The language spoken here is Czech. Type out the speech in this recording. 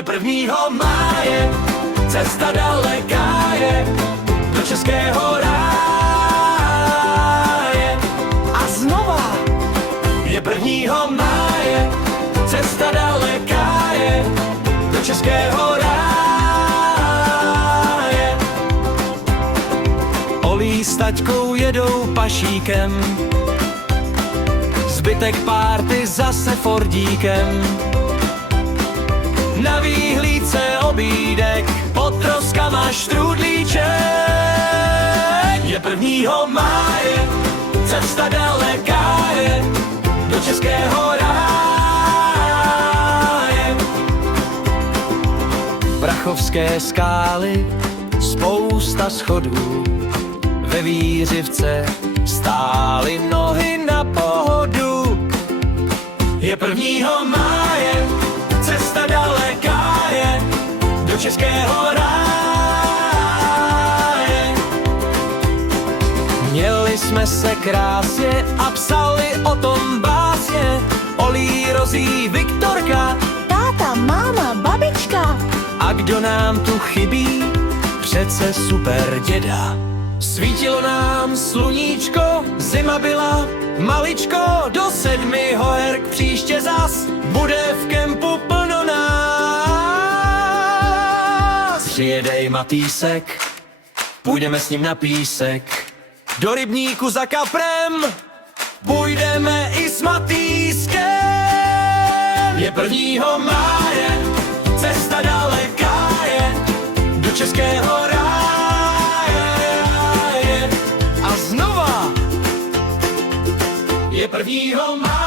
Je 1. máje, cesta daleká je do českého ráje. A znova. Je 1. máje, cesta daleká je do českého ráje. Olí s taťkou jedou pašíkem, zbytek párty zase Fordíkem. Na výhlídce obídek, pod troskama štrůdlíček. Je 1. máje, cesta daleká je do českého ráje. Prachovské skály, spousta schodů, ve Vířivce stály nohy na pohodu. Je 1. máje, cesta daleká je do českého ráje. Měli jsme se krásně a psali o tom básně. Olí, Rozí, Viktorka, táta, máma, babička. a kdo nám tu chybí? Přece super děda. Svítilo nám sluníčko, zima byla maličko, do 7 hojerk příště zas bude v kempu plno nás. Přijedej Matýsek, půjdeme s ním na písek, do rybníku za kaprem půjdeme i s Matýskem. Je 1. máje, cesta daleká je do českého ráje. A znova. Je 1. máje.